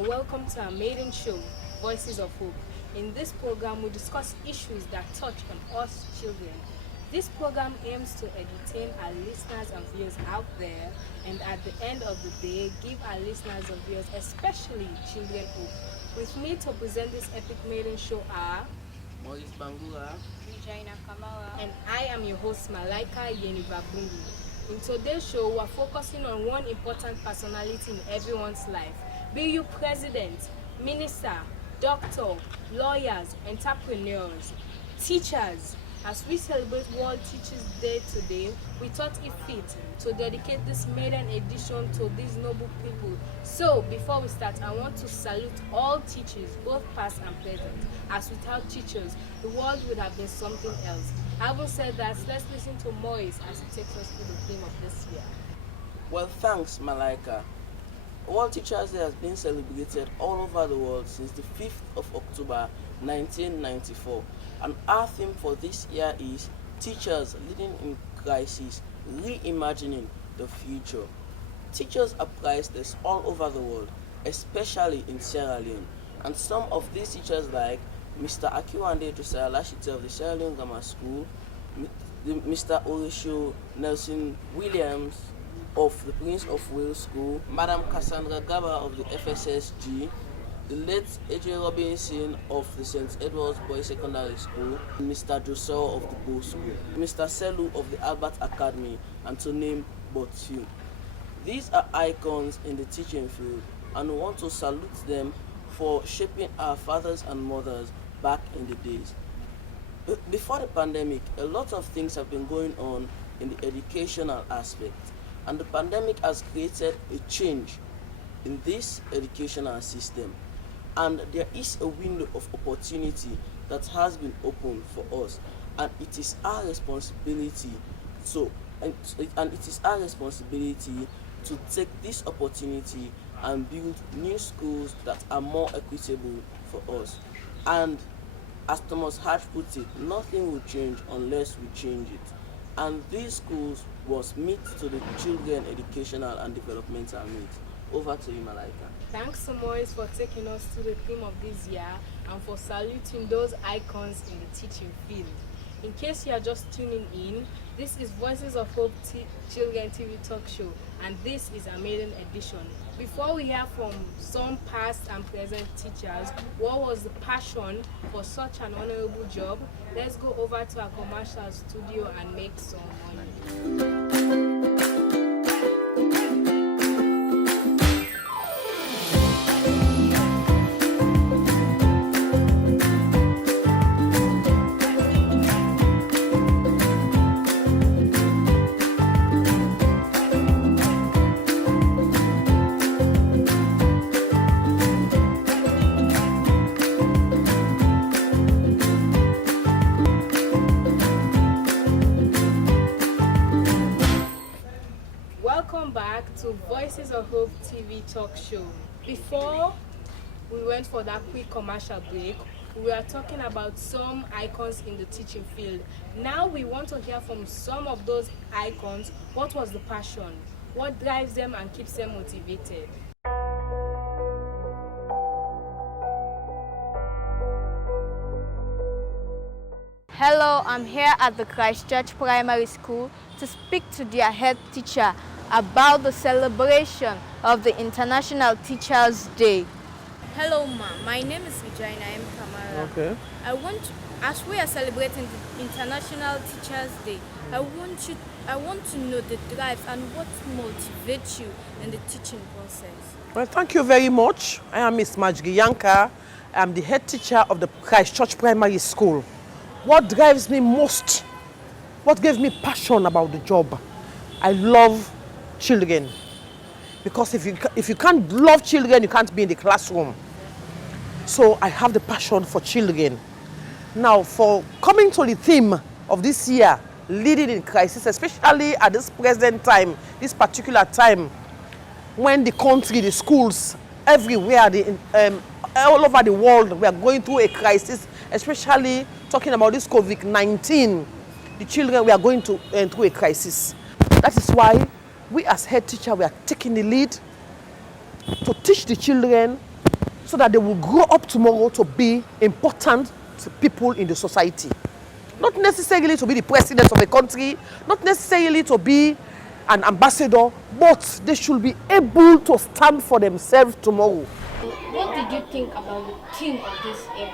and welcome to our maiden show, Voices of Hope. In this program, we discuss issues that touch on us children. This program aims to entertain our listeners and viewers out there, and at the end of the day, give our listeners and viewers, especially children, hope. With me to present this epic maiden show are Maurice Bangura, and I am your host, Malaika Yenibabungu. In today's show, we are focusing on one important personality in everyone's life. Be you president, minister, doctor, lawyers, entrepreneurs, teachers. As we celebrate World Teachers Day today, we thought it fit to dedicate this maiden edition to these noble people. So, before we start, I want to salute all teachers, both past and present, as without teachers, the world would have been something else. Having said that, let's listen to Maurice as he takes us through the theme of this year. Well, thanks, Malaika. World Teachers Day has been celebrated all over the world since the 5th of October 1994. And our theme for this year is Teachers Leading in Crisis, Reimagining the Future. Teachers are priceless all over the world, especially in Sierra Leone. And some of these teachers like Mr. Akiwande Josiah Lashite of the Sierra Leone Grammar School, Mr. Orisho Nelson Williams of the Prince of Wales School, Madam Cassandra Gaba of the FSSG, the late A.J. Robinson of the St. Edward's Boys Secondary School, Mr. Josel of the Bow School, Mr. Selu of the Albert Academy, and to name but few. These are icons in the teaching field, and we want to salute them for shaping our fathers and mothers back in the days. Before the pandemic, a lot of things have been going on in the educational aspect, and the pandemic has created a change in this educational system. And there is a window of opportunity that has been opened for us, and it is our responsibility to take this opportunity and build new schools that are more equitable for us. And as Thomas Hart put it, nothing will change unless we change it. And these schools must meet to the children educational and developmental needs. Over to you, Malaika. Thanks to Maurice for taking us to the theme of this year and for saluting those icons in the teaching field. In case you are just tuning in, this is Voices of Hope Children TV Talk Show, and this is a maiden edition. Before we hear from some past and present teachers, what was the passion for such an honorable job? Let's go over to our commercial studio and make some money. Welcome back to Voices of Hope TV Talk Show. Before we went for that quick commercial break, we were talking about some icons in the teaching field. Now we want to hear from some of those icons. What was the passion? What drives them and keeps them motivated? Hello, I'm here at the Christchurch Primary School to speak to their head teacher about the celebration of the International Teachers' Day. Hello, ma'am. My name is Regina M. Kamara. Okay. As we are celebrating the International Teachers' Day, I want to know the drive and what motivates you in the teaching process. Well, thank you very much. I am Miss Majgi Yanka. I am the head teacher of the Christchurch Primary School. What drives me most, what gives me passion about the job? I love children. Because if you can't love children, you can't be in the classroom. So I have the passion for children. Now, for coming to the theme of this year, leading in crisis, especially at this present time, this particular time, when the country, the schools, everywhere, all over the world, we are going through a crisis, especially talking about this COVID-19. The children, we are going through a crisis. That is why we as head teacher, we are taking the lead to teach the children so that they will grow up tomorrow to be important people in the society. Not necessarily to be the president of a country, not necessarily to be an ambassador, but they should be able to stand for themselves tomorrow. What did you think about the theme of this year?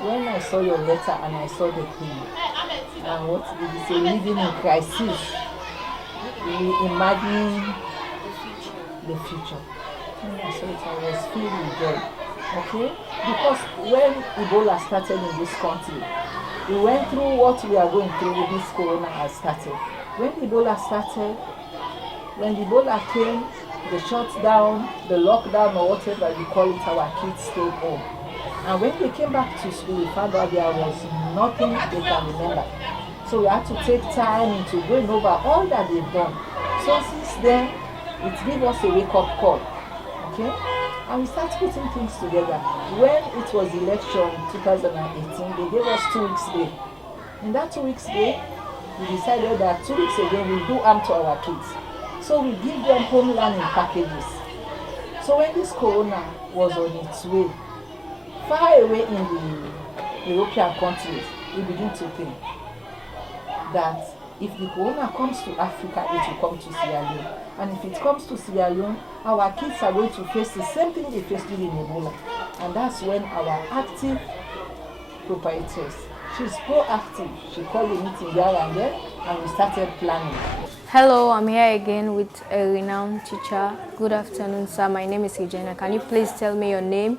When I saw your letter and I saw the theme, and what did you say? Living in crisis. We imagine the future. When I saw it, I was filled with joy. Okay? Because when Ebola started in this country, we went through what we are going through with this corona has started. When Ebola started, when Ebola came, the shutdown, the lockdown, or whatever you call it, our kids stayed home. And when they came back to school, we found out there was nothing they can remember. So we had to take time into going over all that they've done. So since then, it gave us a wake-up call. Okay? And we started putting things together. When it was election 2018, they gave us 2 weeks break. In that 2 weeks break, we decided that 2 weeks again we'll do harm to our kids. So we give them home learning packages. So when this corona was on its way, far away in the European countries, we begin to think that if the corona comes to Africa, it will come to Sierra Leone. And if it comes to Sierra Leone, our kids are going to face the same thing they faced during Ebola. And that's when our active proprietress, she's proactive. She called a meeting there and there, and we started planning. Hello, I'm here again with a renowned teacher. Good afternoon, sir. My name is Regina. Can you please tell me your name?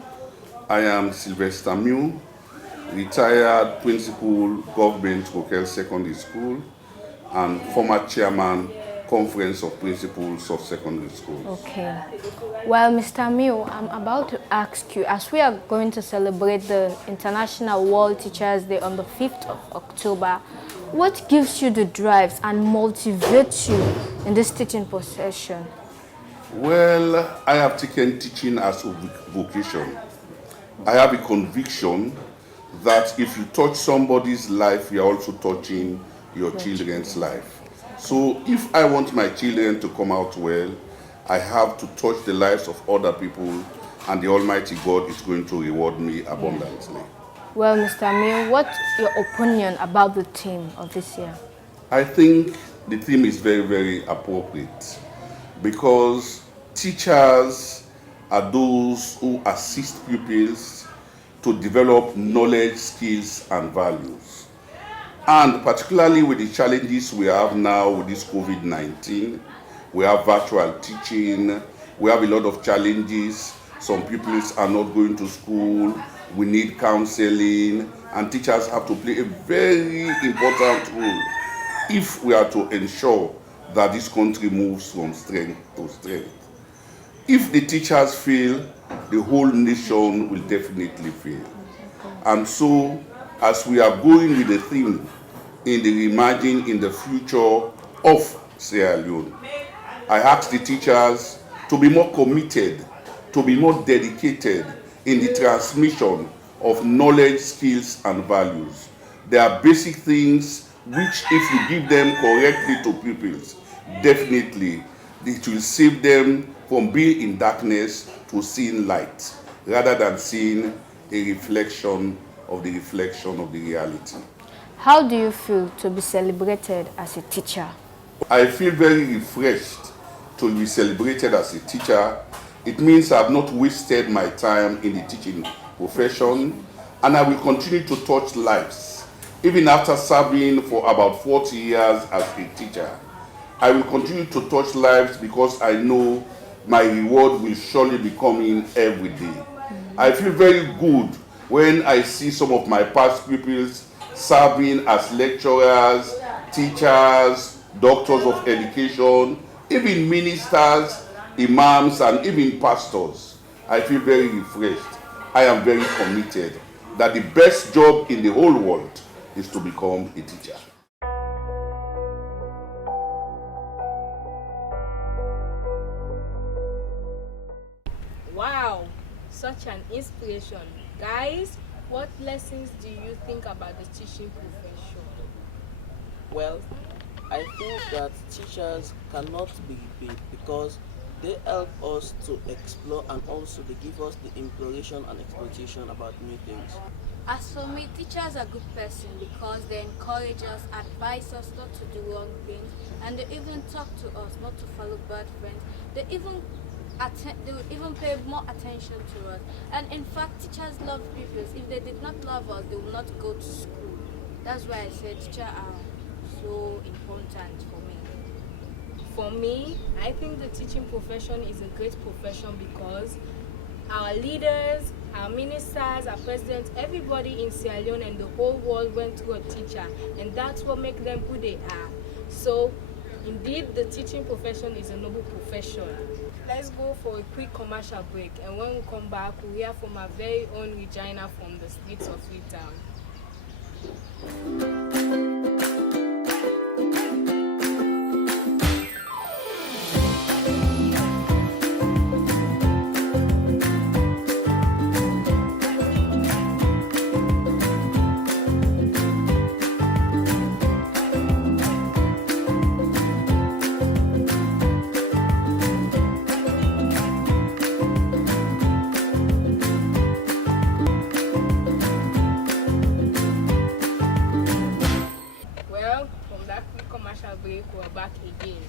I am Sylvester Mew, retired principal, Government Rokel Secondary School, and former chairman, Conference of Principals of Secondary Schools. Okay. Well, Mr. Mew, I'm about to ask you, as we are going to celebrate the International World Teachers Day on the 5th of October, what gives you the drives and motivates you in this teaching profession? Well, I have taken teaching as a vocation. I have a conviction that if you touch somebody's life, you are also touching your children's life. So if I want my children to come out well, I have to touch the lives of other people, and the Almighty God is going to reward me abundantly. Well, Mr. Mew, what's your opinion about the theme of this year? I think the theme is very, very appropriate because teachers are those who assist pupils to develop knowledge, skills, and values. And particularly with the challenges we have now with this COVID-19, we have virtual teaching, we have a lot of challenges. Some pupils are not going to school, we need counseling, and teachers have to play a very important role if we are to ensure that this country moves from strength to strength. If the teachers fail, the whole nation will definitely fail. And so, as we are going with the theme in the Imagine in the Future of Sierra Leone, I ask the teachers to be more committed, to be more dedicated in the transmission of knowledge, skills, and values. There are basic things which, if you give them correctly to pupils, definitely it will save them from being in darkness to seeing light, rather than seeing a reflection of the reality. How do you feel to be celebrated as a teacher? I feel very refreshed to be celebrated as a teacher. It means I have not wasted my time in the teaching profession, and I will continue to touch lives. Even after serving for about 40 years as a teacher, I will continue to touch lives because I know my reward will surely be coming every day. I feel very good when I see some of my past pupils serving as lecturers, teachers, doctors of education, even ministers, imams, and even pastors. I feel very refreshed. I am very committed that the best job in the whole world is to become a teacher. Wow, such an inspiration. Guys, what lessons do you think about the teaching profession? Well, I think that teachers cannot be paid because They help us to explore and also they give us the imploration and exploitation about new things. As for me, teachers are good person because they encourage us, advise us not to do wrong things, and they even talk to us not to follow bad friends. They will even pay more attention to us. And in fact, teachers love pupils. If they did not love us, they will not go to school. That's why I said teachers are so important for me. For me, I think the teaching profession is a great profession because our leaders, our ministers, our presidents, everybody in Sierra Leone and the whole world went through a teacher, and that's what makes them who they are. So, indeed, the teaching profession is a noble profession. Let's go for a quick commercial break, and when we come back, we'll hear from our very own Regina from the streets of Freetown. We're back again.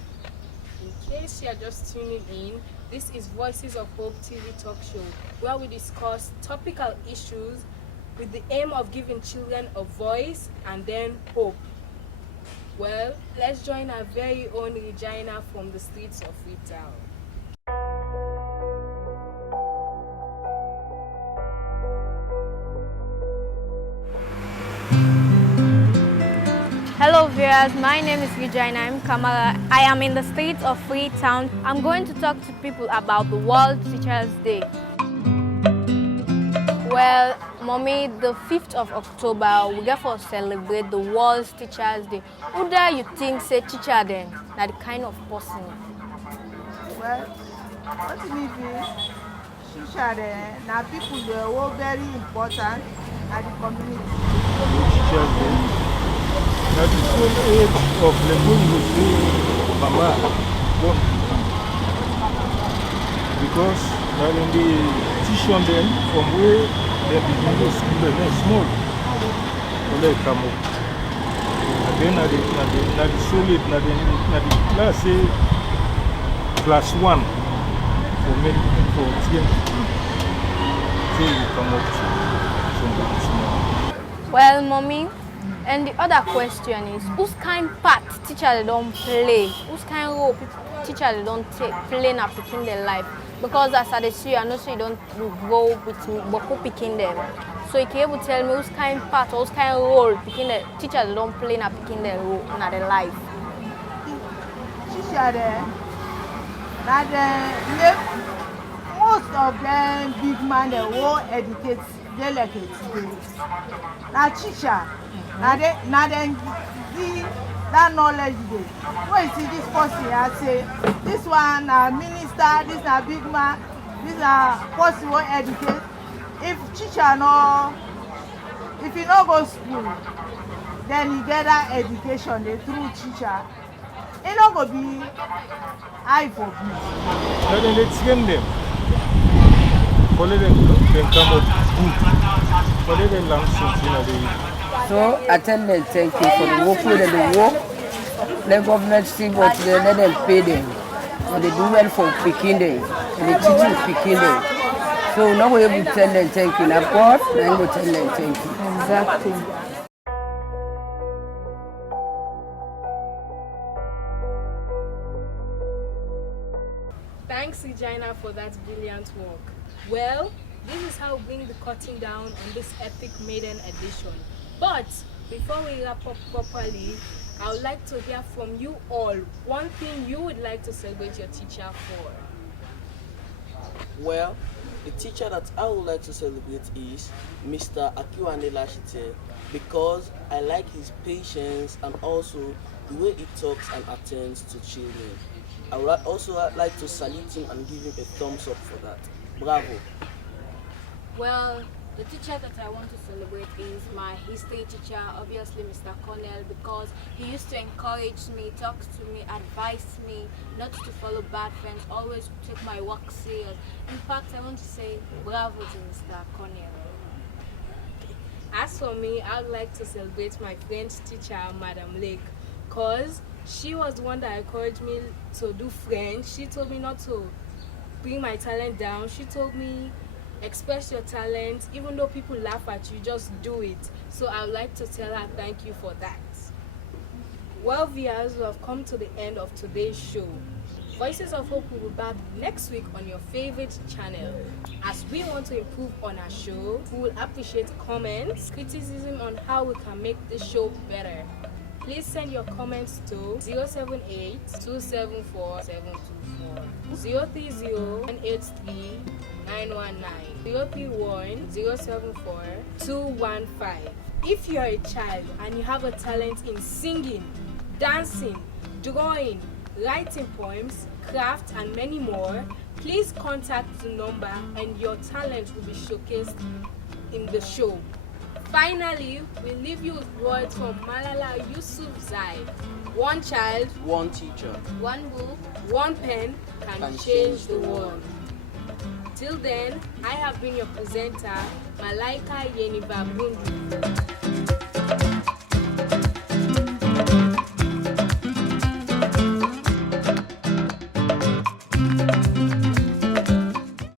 In case you are just tuning in, this is Voices of Hope TV talk show where we discuss topical issues with the aim of giving children a voice and then hope. Well, let's join our very own Regina from the streets of Freetown. Hello viewers, my name is Regina M. Kamara. I am in the streets of Freetown. I'm going to talk to people about the World Teachers Day. Well, mommy, the 5th of October, we get for celebrate the World Teachers Day. Who do you think say teacher then? That kind of person? Well, what we do, teacher then, now people they are very important at the community. Teachers Day. That is the age of the moon would say Mama born because that when they teach them from where they begin to school they're small when they come up. And then at the solid at the class say class 1 for many for TM. So you come up to somebody small. Well, mommy, and the other question is, whose kind part teacher they don't play? Whose kind role teacher they don't play in picking their life? Because as I see you, I know so you don't go with Boku picking them. So you can able tell me whose kind part or whose kind role picking the teacher they don't play in picking their role in their life? Teacher there, most of them big man they will educate, they like it today. Now teacher. Now then see that knowledge dey. When you see this person here say, this one na minister, this na big man, this na person wey educate. If teacher no, if he no go school, then he get that education dey through teacher. He no go be high for business. Now then they train them. For let them come up good. For let them learn something. So I tell them thank you for the work where they work. The government see what they let them pay them. And they do well for picking them. And they teach you picking them. So now we able to tell them thank you. Now God, now we tell them thank you. Exactly. Thanks, Regina, for that brilliant work. Well, this is how we bring the curtain down on this epic maiden edition. But before we wrap up properly, I would like to hear from you all one thing you would like to celebrate your teacher for. Well, the teacher that I would like to celebrate is Mr. Akiwande Lashite because I like his patience and also the way he talks and attends to children. I would also like to salute him and give him a thumbs up for that. Bravo. Well, The teacher that I want to celebrate is my history teacher, obviously Mr. Cornell, because he used to encourage me, talk to me, advise me not to follow bad friends, always take my work serious. In fact, I want to say bravo to Mr. Cornell. As for me, I would like to celebrate my French teacher, Madam Lake, because she was the one that encouraged me to do French. She told me not to bring my talent down. She told me, express your talent. Even though people laugh at you, just do it. So I would like to tell her thank you for that. Well, viewers, we have come to the end of today's show. Voices of Hope will be back next week on your favorite channel. As we want to improve on our show, we will appreciate comments, criticism on how we can make this show better. Please send your comments to 078-274-724, 030-183-919, 031-074-215. If you are a child and you have a talent in singing, dancing, drawing, writing poems, craft, and many more, please contact the number and your talent will be showcased in the show. Finally, we leave you with words from Malala Yousafzai. One child, one teacher, one book, one pen can change the world. Till then, I have been your presenter, Malaika Yeniva Bundu.